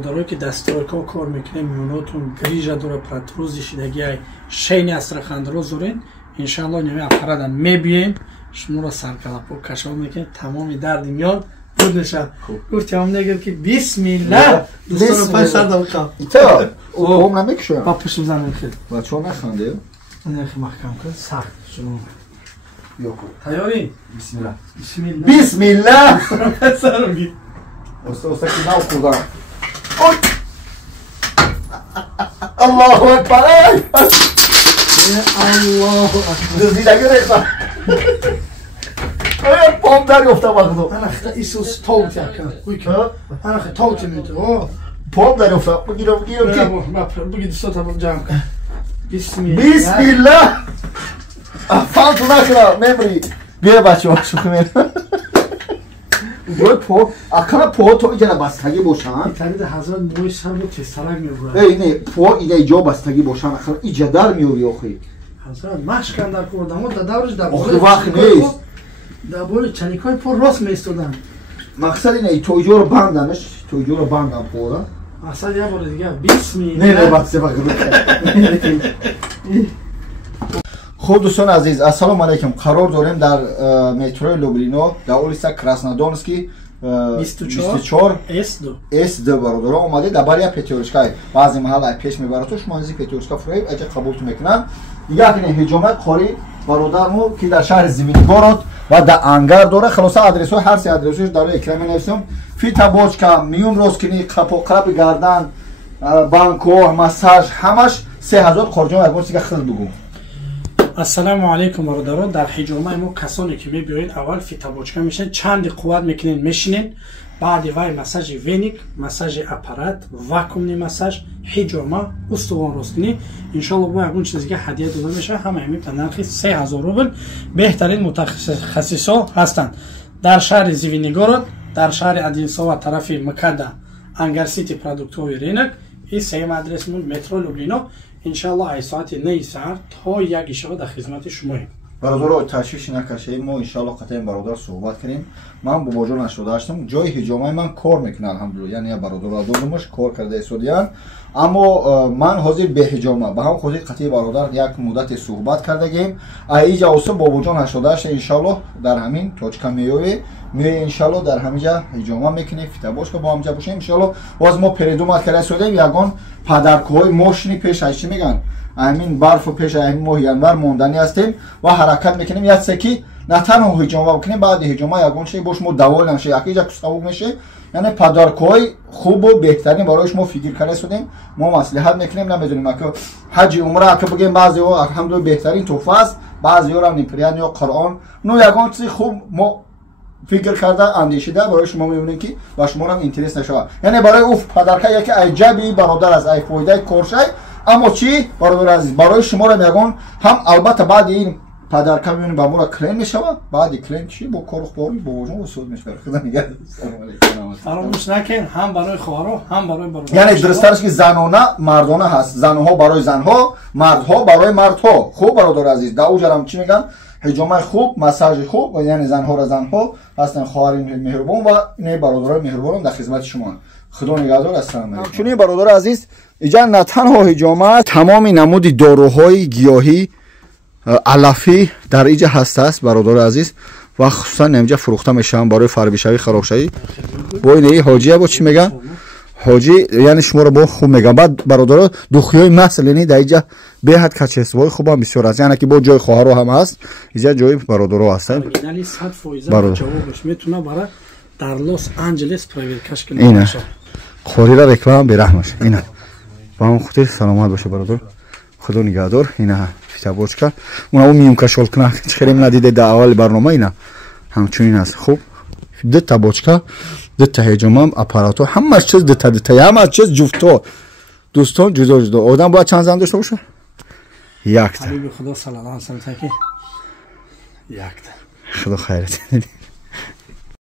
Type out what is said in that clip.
برادرایی که دستورکا کار میکنه میوناتون گریجا داره پراتروزی شدگی شین استراخند رو زورین انشالله نمی افرادن میبین شما را سرکلپو کشا میکنه تمام درد میان بود نشه گفتی هم نگر که بسم الله دوستان پای سر داوکم ایتا اوم نمیکشم با پشم زمین خیلی بچه ها نخنده نخی محکم کن سخت شما یا کن تیاری؟ بسم الله بسم الله بسم الله سر رو گیر استا که نو خوردم الله اکبر الله اکبر دزدیدگی ریختم پام دریافتم وقتو انا خدا ایسوس توت یکم انا خدا توت میتو پام دریافتم بگیرم بگی دستات رو جمع کن بسم الله بسم الله فانتو نکنم نمیری بیا بچه ها شوخی میرم باید پا اکنه پا تو اینجا بستگی باشن ترید حضرت موی سر رو تسترک میبرد اینه پا اینه اینجا بستگی باشن اکنه اینجا در میوری آخی حضرت مشکن در کردم و در دورش در آخی وقت نیست در باره چنیکای پا راست میستودن مقصد اینه تو اینجا رو بندنش تو اینجا رو بندن پا را اصلا یه باره دیگه بسم الله نه بسته خب دوستان عزیز السلام علیکم قرار داریم در مترو لوبلینو در اولسا کراسنودونسکی 24 S2 برادر اومده در برای پتیورشکای بعضی محل پیش میبره تو شما از پتیورشکا فریب اگه قبول میکنن دیگه که هجومت قاری برادرمو که در شهر زمینگورод و در انگر داره خلاص آدرس هر سه آدرسش داره اکرام نوشتم فیتا بوچکا میوم روزکنی قپوقرب گردن بانکو مساج همش 3000 خرجم اگه چیزی خیلی بگو السلام علیکم برادران در حجامه ما کسانی که میبینید اول فیتابوچکا میشن چند قوت میکنین میشینین بعد وای مساج وینیک مساج اپارات واکومنی مساج حجامه استوان روستنی ان شاء الله با اون چیزی که هدیه داده میشه همه همین به نرخ 3000 روبل بهترین متخصصا هستند در شهر زیوینگورод در شهر ادینسا و طرف مکادا انگر سیتی پروداکتوی رینک این سیم آدرسمون مترو لوبلینو انشالله ای ساعت 9 ساعت تا 1 شب در خدمت شماییم برادر تشویش نکشید ما انشالله قطعا برادر صحبت کنیم من با باجور نشده داشتم جای حجامه من کار میکنم الحمدلله یعنی برادر دومش کار کرده سودیان اما من حاضر به حجامه با هم خودی قطعی برادر یک مدت صحبت کردیم ایجا اوسه با باجور نشده داشت انشالله در همین توچکا میوی انشالله در همینجا حجامه میکنه فیتابوچکا با همجا باشه انشالله باز ما پریدومات کرده سودیم یگان پدرکوهای ماشینی پیش هشتی میگن همین برف و پیش همین ماه ینور موندنی هستیم و حرکت میکنیم یک سکی نه تنها حجامه بکنیم بعد حجامه یگان شی باش ما دوال نشه یکی جا کساو میشه یعنی پدرکوهای خوب و بهترین برایش ما فکر کرده شدیم ما مصلحت میکنیم نمیدونیم که حج عمره که بگیم بعضی ها الحمدلله بهترین تحفه است بعضی ها هم نیپریان یا قرآن نو یگان چیز خوب ما فکر کرده اندیشیده برای شما میبینید که با شما هم اینترس نشه یعنی برای اوف پدرکه یک عجبی برادر از ای فایده کورشه اما چی برادر عزیز برای شما را میگن هم البته بعد این پدرکه میبینید با ما کلیم میشه بعد کلیم چی با کارخواری با وجود سود میشه خدا نگهدار فراموش نکن هم برای خواهرها هم برای برادر یعنی درستش که زنانه مردانه هست زنها برای زنها مردها برای مردها خوب برادر عزیز در اوجرم چی میگن حجامه خوب مساج خوب و یعنی زنها را زنها هستن خواهر مهربان و نه برادرای مهربان در خدمت شما خدا نگهدار السلام علیکم چونی برادر عزیز اینجا نه تنها حجامه تمام نمود داروهای گیاهی علفی در اینجا هست برادر عزیز و خصوصا اینجا فروخته میشن برای فربیشوی خرابشوی با این حاجی با چی میگن حاجی یعنی شما رو با خوب میگم بعد برادر دوخیای مثل یعنی در اینجا به حد کچسوای خوب هم بسیار است یعنی که با جای خواهر هم هست اینجا جای برادرها هستن یعنی 100% جوابش میتونه برای در لس آنجلس پرایوت کش کنه اینا خوری را رکلام به رحمش اینا با هم خودت سلامت باشه برادر خدا نگهدار اینا فیتابوچکا اون میوم کشول کنه خیلی ندیده در اول برنامه اینا همچنین است خوب دو تا بوچکا دو تا حجامه اپاراتو همه چیز دو تا همه چیز جفتو دوستان جدا جدا آدم باید چند زن داشته باشه یک تا حبیب خدا صلی الله علیه و سلم یک تا خدا خیرت